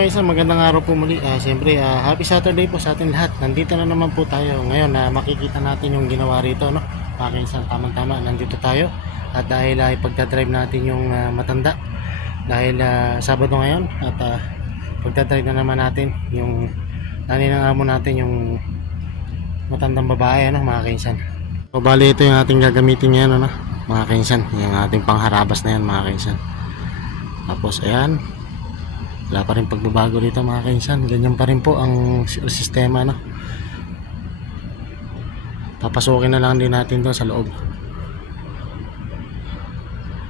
kaisan, magandang araw po muli. Siyempre, happy Saturday po sa atin lahat. Nandito na naman po tayo ngayon na makikita natin yung ginawa rito, no? Mga kaisan, tamang-tama, nandito tayo. At dahil ipagdadrive natin yung matanda. Dahil Sabado ngayon at pagdadrive na naman natin yung naninangamo natin yung matandang babae, no? Mga kaisan. So, bali ito yung ating gagamitin ngayon, no? Mga kaisan, yung ating pangharabas na yan, mga kaisan. Tapos, ayan. Wala pa rin pagbabago dito, mga kainsan. Ganyan pa rin po ang sistema, no? Papasukin na lang din natin doon sa loob.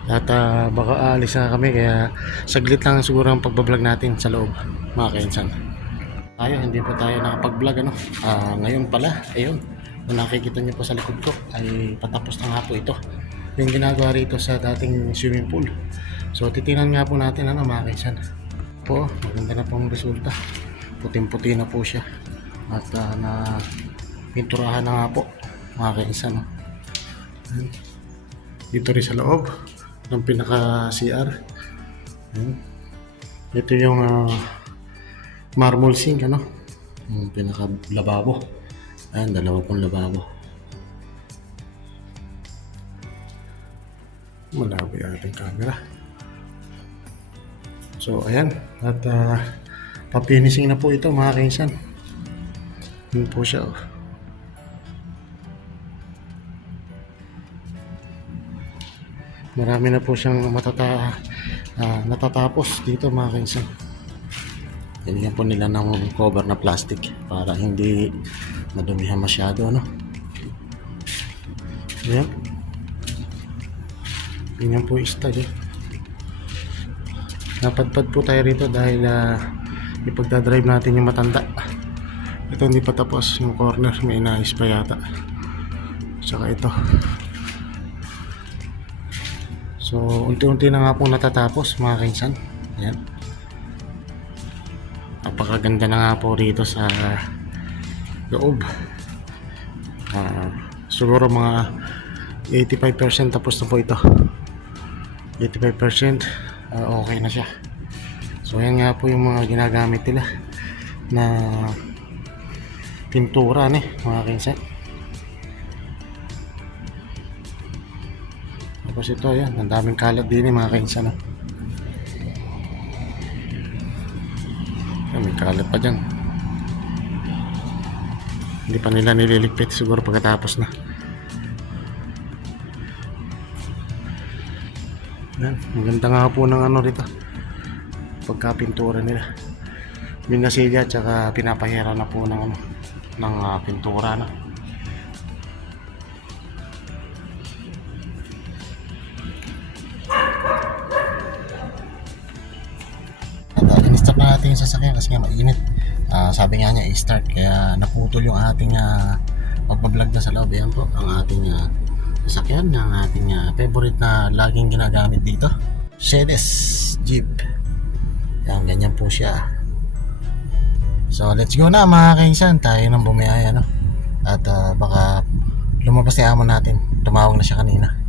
At baka aalis na kami, kaya saglit lang siguro ang pagbablog natin sa loob, mga kainsan. Hindi po tayo nakapag-vlog, ano? Ngayon pala, ayun, kung nakikita nyo po sa likod ko ay patapos na nga po ito yung ginagawa rito sa dating swimming pool. So titingnan nga po natin, ano, mga kainsan. Po, maganda na pong resulta. Puting-puti na po siya. At na pinturahan na nga po, mga kainsan, no? Dito rin sa loob ng pinaka CR. Ito yung marble sink, ano? Yung pinaka lababo. Ayan, dalawa pong lababo. Malabo yung ating camera. So ayan, at papinising na po ito, mga kainsan. Yun po siya, oh. Marami na po siyang natatapos dito, mga kainsan. Ganyan po nila ng cover na plastic para hindi madumihan masyado, ano. Ayan. Ganyan po yung style, eh. Napadpad po tayo rito dahil ipagdadrive natin yung matanda. Ito hindi pa tapos yung corner, may inayos pa yata. Saka ito. So unti-unti na nga po natatapos, mga kainsan. Ayan. Napakaganda na nga po rito sa loob. Siguro mga 85% tapos na po ito. 85% okay na siya. So ayan nga po yung mga ginagamit nila na pintura, mga kainsan. Tapos ito, ayan, ang daming kalat din, mga kainsan, no? Ayan, may kalat pa dyan. Hindi pa nila nililigpit siguro pagkatapos na. Yan, maganda nga po ng ano rito pagkapintura nila, binasilya at saka pinapahira na po ng pintura na. At in-start na natin yung sasakyan kasi nga mainit. Sabi nga niya i-start, kaya naputol yung ating pagbablog na sa loob. Ayan po ang ating sasakyan ng ating favorite na laging ginagamit dito, Mercedes Jeep. Yan, ganyan po siya. So let's go na, mga kainsan. Tayo nang bumiyaya, no? At baka lumabas na amo natin. Tumawag na siya kanina.